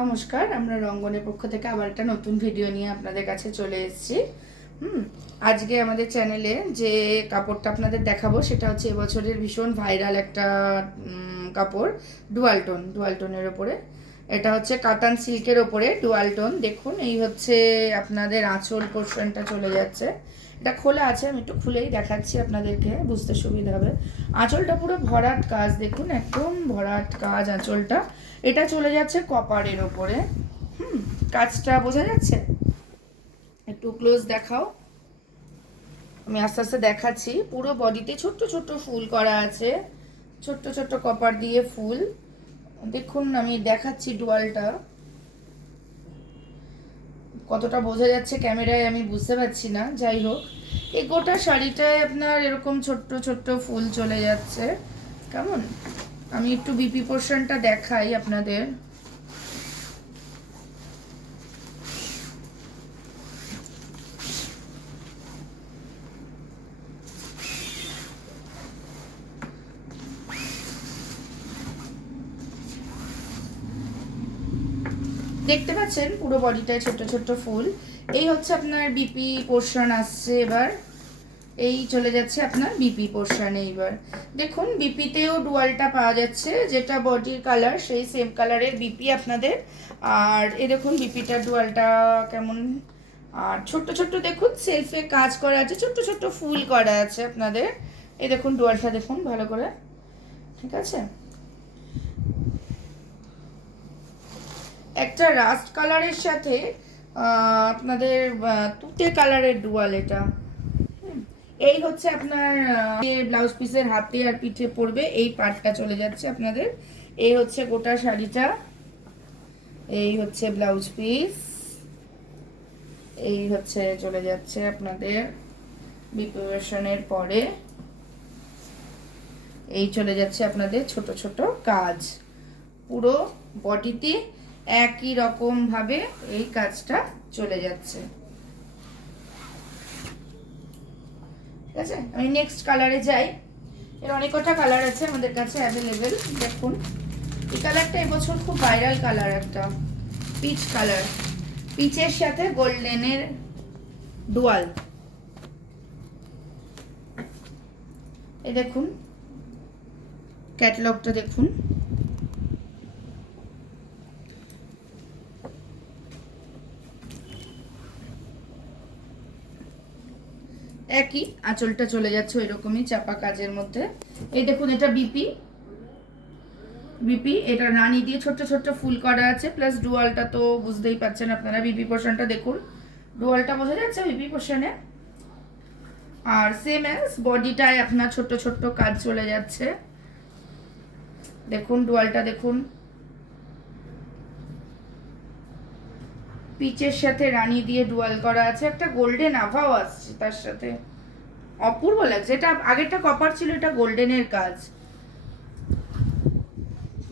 নমস্কার, আমরা রঙ্গনের পক্ষ থেকে আবার একটা নতুন ভিডিও নিয়ে আপনাদের কাছে চলে এসেছি। আজকে আমাদের চ্যানেলে যে কাপড়টা আপনাদের দেখাবো সেটা হচ্ছে এবছরের ভীষণ ভাইরাল একটা কাপড়, ডুয়াল টোনের ওপরে। এটা হচ্ছে কাতান সিল্কের ওপরে ডুয়াল টোন। দেখুন, এই হচ্ছে আপনাদের আঁচল পোর্শনটা চলে যাচ্ছে। এটা খোলা আছে, আমি একটু খুলেই দেখাচ্ছি আপনাদেরকে, বুঝতে সুবিধা হবে। আঁচলটা পুরো ভরাট কাজ, দেখুন একদম ভরাট কাজ আঁচলটা। এটা চলে যাচ্ছে কপারের ওপরে। কাজটা বোঝা যাচ্ছে? একটু ক্লোজ দেখাও। আমি আস্তে আস্তে দেখাচ্ছি। পুরো বডিতে ছোট্ট ছোট্ট ফুল করা আছে, ছোট্ট ছোট্ট কপার দিয়ে ফুল। দেখুন, আমি দেখাচ্ছি ডুয়ালটা। কতটা বোঝা যাচ্ছে ক্যামেরায় আমি বুঝতে পারছি না, যাই হোক। এই গোটা শাড়িটায় আপনার এরকম ছোট্ট ছোট্ট ফুল চলে যাচ্ছে। কেমন? আমি একটু বিপি পোর্শনটা দেখাই আপনাদের। দেখতে পাচ্ছেন পুরো বডিটায় ছোট্ট ছোট্ট ফুল। এই হচ্ছে আপনার বিপি পোর্শন আসছে এবার। এই চলে যাচ্ছে আপনার বিপি পোর্শনে। এইবার দেখুন, বিপিতেও ডুয়ালটা পাওয়া যাচ্ছে, যেটা বডির কালার সেই সেম কালারের বিপি আপনাদের। আর এ দেখুন বিপিটার ডুয়ালটা কেমন। আর ছোট্ট ছোট্ট দেখুন সেলফে কাজ করা আছে, ছোট্ট ছোট্ট ফুল করা আছে আপনাদের। এই দেখুন ডুয়ালটা দেখুন ভালো করে, ঠিক আছে। একটা রাস্ট কালারের সাথে আপনাদের তুতে কালারের ডুয়াল এটা। এই হচ্ছে আপনার ব্লাউজ পিসের হাতে আর পিঠে পড়বে, এই পার্টটা চলে যাচ্ছে আপনাদের। এই হচ্ছে গোটা শাড়িটা, এই হচ্ছে ব্লাউজ পিস, এই হচ্ছে চলে যাচ্ছে আপনাদের বিপিওশনের পরে। এই চলে যাচ্ছে আপনাদের ছোট ছোট কাজ। পুরো বডিতে একই রকম ভাবে এই কাজটা চলে যাচ্ছে, ঠিক আছে। আমি নেক্সট কালারে যাই। এর অনেক কটা কালার আছে আমাদের কাছে অ্যাভেলেবেল। দেখুন, এই কালারটা এবছর খুব ভাইরাল কালার, একটা পিচ কালার, পিচের সাথে গোল্ডেনের ডুয়াল। এই দেখুন ক্যাটালগটা দেখুন। একই আঁচলটা চলে যাচ্ছে ওই রকমই চাপা কাজের মধ্যে। এই দেখুন, এটা বিপি, বিপি এটা রানী দিয়ে ছোট্ট ছোট্ট ফুল করা আছে, প্লাস ডুয়ালটা তো বুঝতেই পাচ্ছেন আপনারা। বিপি পোর্শনটা দেখুন, ডুয়ালটা বোঝা যাচ্ছে বিপি পোর্শনে। আর সেম অ্যাজ বডিটায় আপনার ছোট্ট ছোট্ট কাজ চলে যাচ্ছে। দেখুন ডুয়ালটা দেখুন, পিচের সাথে রানী দিয়ে ডুয়াল করা আছে, একটা গোল্ডেন আভাও আসছে তার সাথে, অপূর্ব লাগছে। এটা আগেরটা কপার ছিল, এটা গোল্ডেনের কাজ।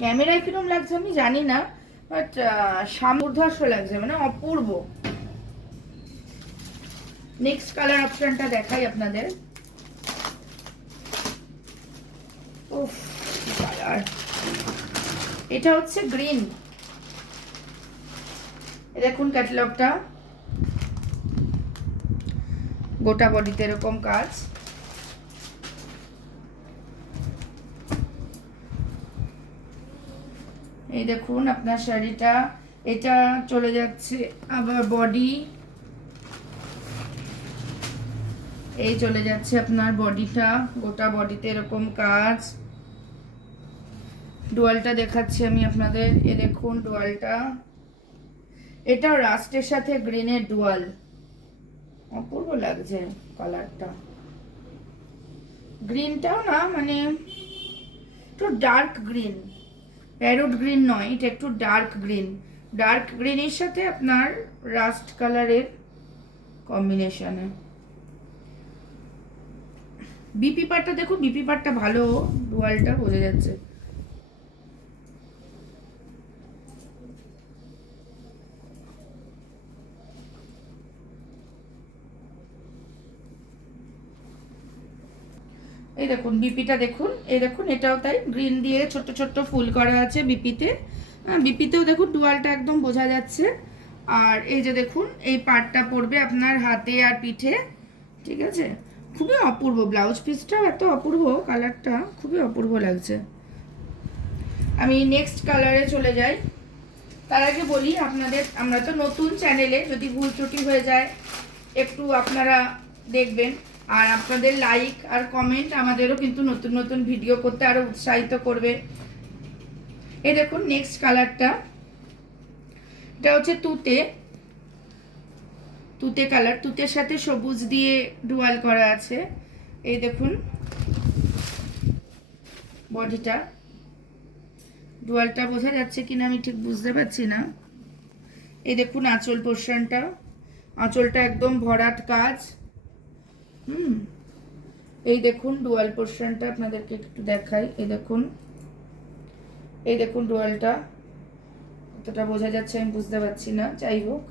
ক্যামেরায় কিরকম লাগছে আমি জানি না, বাট সামর্ধ্য লাগছে, মানে অপূর্ব। নেক্সট কালার অপশনটা দেখাই আপনাদের। উফ, কালার, এটা হচ্ছে গ্রিন। দেখুন ক্যাটালগটা, গোটা বডিতে এরকম কাজ। এই দেখুন আপনার শাড়িটা, এটা চলে যাচ্ছে আবার বডি, এই চলে যাচ্ছে আপনার বডিটা, গোটা বডিতে এরকম কাজ। ডুয়ালটা দেখাচ্ছি আমি আপনাদের। এ দেখুন ডুয়ালটা, এটা রাস্টের সাথে গ্রিনের ডুয়াল, অপূর্ব লাগছে কালারটা। গ্রিনটাও না, মানে একটু ডার্ক গ্রিন, প্যারোট গ্রিন নয়, এটা একটু ডার্ক গ্রিন। ডার্ক গ্রিনের সাথে আপনার রাস্ট কালারের কম্বিনেশনে। বিপি পাটটা দেখুন, বিপি পাটটা ভালো, ডুয়ালটা বোঝা যাচ্ছে। এই দেখুন বিপিটা দেখুন, এই দেখুন এটাও তাই, গ্রিন দিয়ে ছোট্ট ছোট্ট ফুল করা আছে বিপিতে। হ্যাঁ, বিপিতেও দেখুন ডুয়ালটা একদম বোঝা যাচ্ছে। আর এই যে দেখুন এই পার্টটা পড়বে আপনার হাতে আর পিঠে, ঠিক আছে। খুবই অপূর্ব, ব্লাউজ পিসটাও এত অপূর্ব, কালারটা খুবই অপূর্ব লাগছে। আমি নেক্সট কালারে চলে যাই। তার আগে বলি আপনাদের, আমরা তো নতুন চ্যানেলে, যদি ভুল ত্রুটি হয়ে যায় একটু আপনারা দেখবেন। আর আপনাদের লাইক আর কমেন্ট আমাদেরও কিন্তু নতুন নতুন ভিডিও করতে আরও উৎসাহিত করবে। এই দেখুন নেক্সট কালারটা, এটা হচ্ছে তুতে, তুতে কালার, তুতের সাথে সবুজ দিয়ে ডুয়াল করা আছে। এই দেখুন বডিটা, ডুয়ালটা বোঝা যাচ্ছে কিনা আমি ঠিক বুঝতে পারছি না। এই দেখুন আঁচল পোর্শনটা, আঁচলটা একদম ভরাট কাজ। এই দেখুন ডুয়াল পোর্শনটা আপনাদেরকে একটু দেখাই। এই দেখুন, এই দেখুন ডুয়ালটা, কতটা বোঝা যাচ্ছে আমি বুঝতে পারছি না, যাই হোক।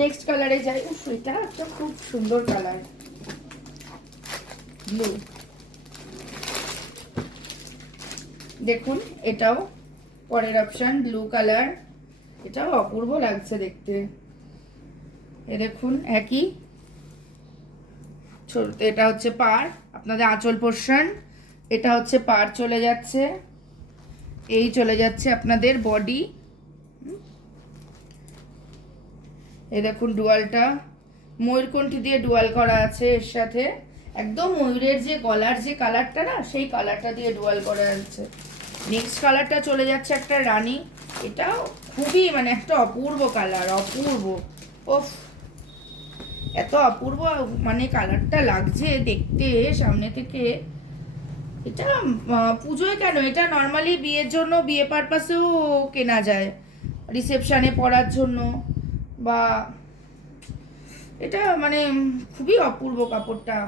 নেক্সট কালারে যাই। এটা একটা খুব সুন্দর কালার, ব্লু। দেখুন এটাও পরের অপশন, ব্লু কালার, এটাও অপূর্ব লাগছে দেখতে। এ দেখুন একই, এটা হচ্ছে পার, আপনাদের আঁচল পোর্শন, এটা হচ্ছে পার চলে যাচ্ছে, এই চলে যাচ্ছে আপনাদের বডি। এই দেখুন ডুয়ালটা ময়ূরকণ্ঠী দিয়ে ডুয়াল করা আছে এর সাথে, একদম ময়ূরের যে গলার যে কালারটা না, সেই কালারটা দিয়ে ডুয়াল করা আছে। নেক্সট কালারটা চলে যাচ্ছে একটা রানী, এটাও খুবই মানে একটা অপূর্ব কালার, অপূর্ব। ওফ, এত অপূর্ব মানে কালারটা লাগছে দেখতে সামনে থেকে। এটা পুজোয় কেন, এটা নর্মালি বিয়ের জন্য, বিয়ে পারপাসেও কেনা যায়, রিসেপশানে পরার জন্য, বা এটা মানে খুবই অপূর্ব কাপড়টা,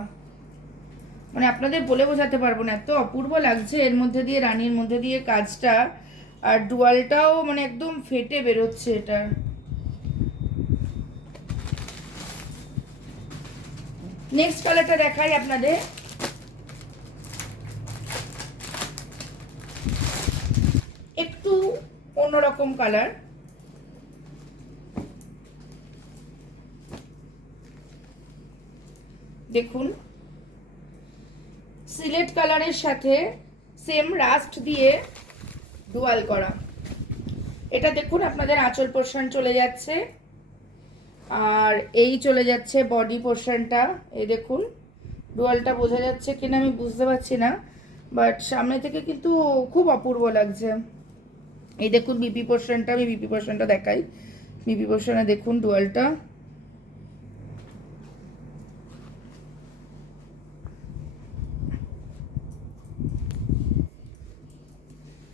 মানে আপনাদের বলে বোঝাতে পারবো না, এত অপূর্ব লাগছে। এর মধ্যে দিয়ে রানীর মধ্যে দিয়ে কাজটা, আর ডুয়ালটাও মানে একদম ফেটে বেরোচ্ছে এটা। নেক্সট কালারটা দেখাই আপনাদের, একটু অন্যরকম কালার। দেখুন সিলেট কালারের সাথে সেম রাস্ট দিয়ে ডুয়াল করা। এটা দেখুন আপনাদের আঁচল পোর্শন চলে যাচ্ছে, আর এই চলে যাচ্ছে বডি পোর্শনটা। এই দেখুন ডুয়ালটা বোঝা যাচ্ছে কিনা আমি বুঝতে পারছি না, বাট সামনে থেকে কিন্তু খুব অপূর্ব লাগছে। এই দেখুন বিপি পোর্শনটা, আমি বিপি পোর্শনটা দেখাই। বিপি পোর্শনে দেখুন ডুয়ালটা,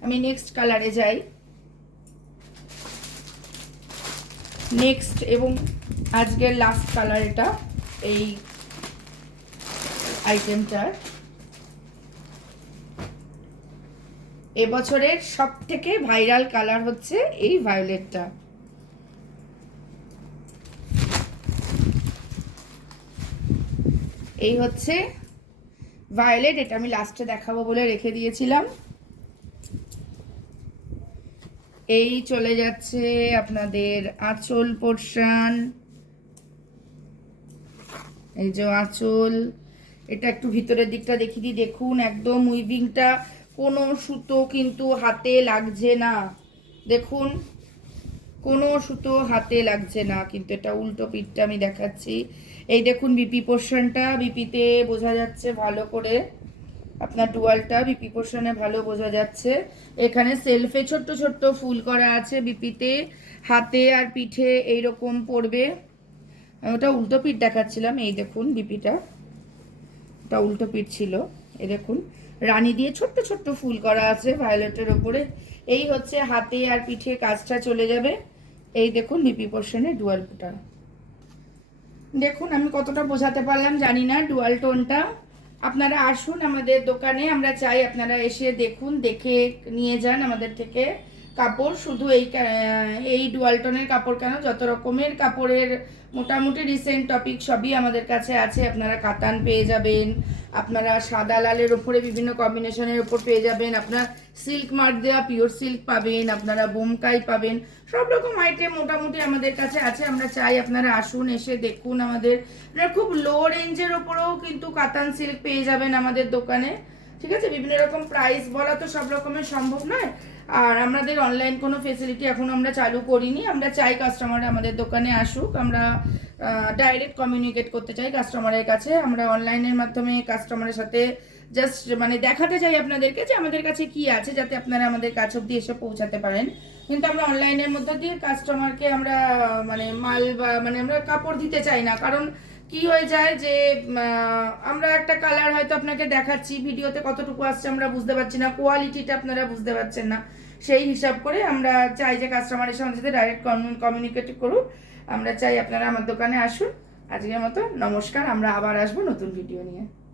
আমি নেক্সট কালারে যাই। নেক্সট এবং আজকের লাস্ট কালার এটা, এই আইটেমটার এবছরের সব থেকে ভাইরাল কালার হচ্ছে এই ভায়োলেটটা। এই হচ্ছে ভায়োলেট, এটা আমি লাস্টে দেখাবো বলে রেখে দিয়েছিলাম। এই চলে যাচ্ছে আপনাদের আঁচল পোর্শন, এই যে আঁচল, এটা একটু ভিতরের দিকটা দেখিয়ে দিই। দেখুন একদম উইভিংটা, কোনো সুতো কিন্তু হাতে লাগছে না, দেখুন কোনো সুতো হাতে লাগছে না, কিন্তু এটা উল্টো পিঠটা আমি দেখাচ্ছি। এই দেখুন বিপি পোর্শনটা, বিপিতে বোঝা যাচ্ছে ভালো করে, আপনার ডুয়ালটা বিপি পোর্শনে ভালো বোঝা যাচ্ছে। এখানে সেলফে ছোট্ট ছোট্ট ফুল করা আছে বিপিতে, হাতে আর পিঠে এইরকম পড়বে। ওটা উল্টো পিঠ দেখাচ্ছিলাম, এই দেখুন বিপিটা, ওটা উল্টো পিঠ ছিল। এই দেখুন রানী দিয়ে ছোট্ট ছোট্ট ফুল করা আছে ভায়োলেটের ওপরে। এই হচ্ছে হাতে আর পিঠে কাজটা চলে যাবে। এই দেখুন বিপি পোর্শনে ডুয়ালটা, দেখুন আমি কতটা বোঝাতে পারলাম জানি না ডুয়াল টোনটা। আপনারা আসুন আমাদের দোকানে, আমরা চাই আপনারা এসে দেখুন, দেখে নিয়ে যান আমাদের থেকে। কাপড়, শুধু এই ডুয়ালটনের কাপড় কেন, যত রকমের কাপড়ের মোটামুটি রিসেন্ট টপিক সবই আমাদের কাছে আছে। আপনারা কাতান পেয়ে যাবেন, আপনারা সাদা লালের ওপরে বিভিন্ন কম্বিনেশনের ওপর পেয়ে যাবেন, আপনারা সিল্ক মার্ক দেওয়া পিওর সিল্ক পাবেন, আপনারা বোমকাই পাবেন, সব রকম আইটেম মোটামুটি আমাদের কাছে আছে। আমরা চাই আপনারা আসুন, এসে দেখুন আমাদের। আপনারা খুব লো রেঞ্জের ওপরেও কিন্তু কাতান সিল্ক পেয়ে যাবেন আমাদের দোকানে, ঠিক আছে। বিভিন্ন রকম প্রাইস বলা তো সব রকমের সম্ভব নয়, আর আমাদের অনলাইন কোনো ফেসিলিটি এখন আমরা চালু করিনি। আমরা চাই কাস্টমার আমাদের দোকানে আসুক, আমরা ডাইরেক্ট কমিউনিকেট করতে চাই কাস্টমারের কাছে। আমরা অনলাইনের মাধ্যমে কাস্টমারের সাথে জাস্ট মানে দেখাতে চাই আপনাদেরকে যে আমাদের কাছে কি আছে, যাতে আপনারা আমাদের কাছে অব্দি এসে পৌঁছাতে পারেন। কিন্তু আমরা অনলাইনের মধ্যে দিয়ে কাস্টমারকে আমরা মানে মাল বা মানে আমরা কাপড় দিতে চাই না। কারণ কি হয়ে যায় যে আমরা একটা কালার হয়তো আপনাকে দেখাচ্ছি, ভিডিওতে কতটুকু আসছে আমরা বুঝতে পারছি না, কোয়ালিটিটা আপনারা বুঝতে পারছেন না। সেই হিসাব করে আমরা চাই যে কাস্টমারের সঙ্গে সাথে ডাইরেক্ট কমিউনিকেট করুক। আমরা চাই আপনারা আমার দোকানে আসুন। আজকের মতো নমস্কার, আমরা আবার আসবো নতুন ভিডিও নিয়ে।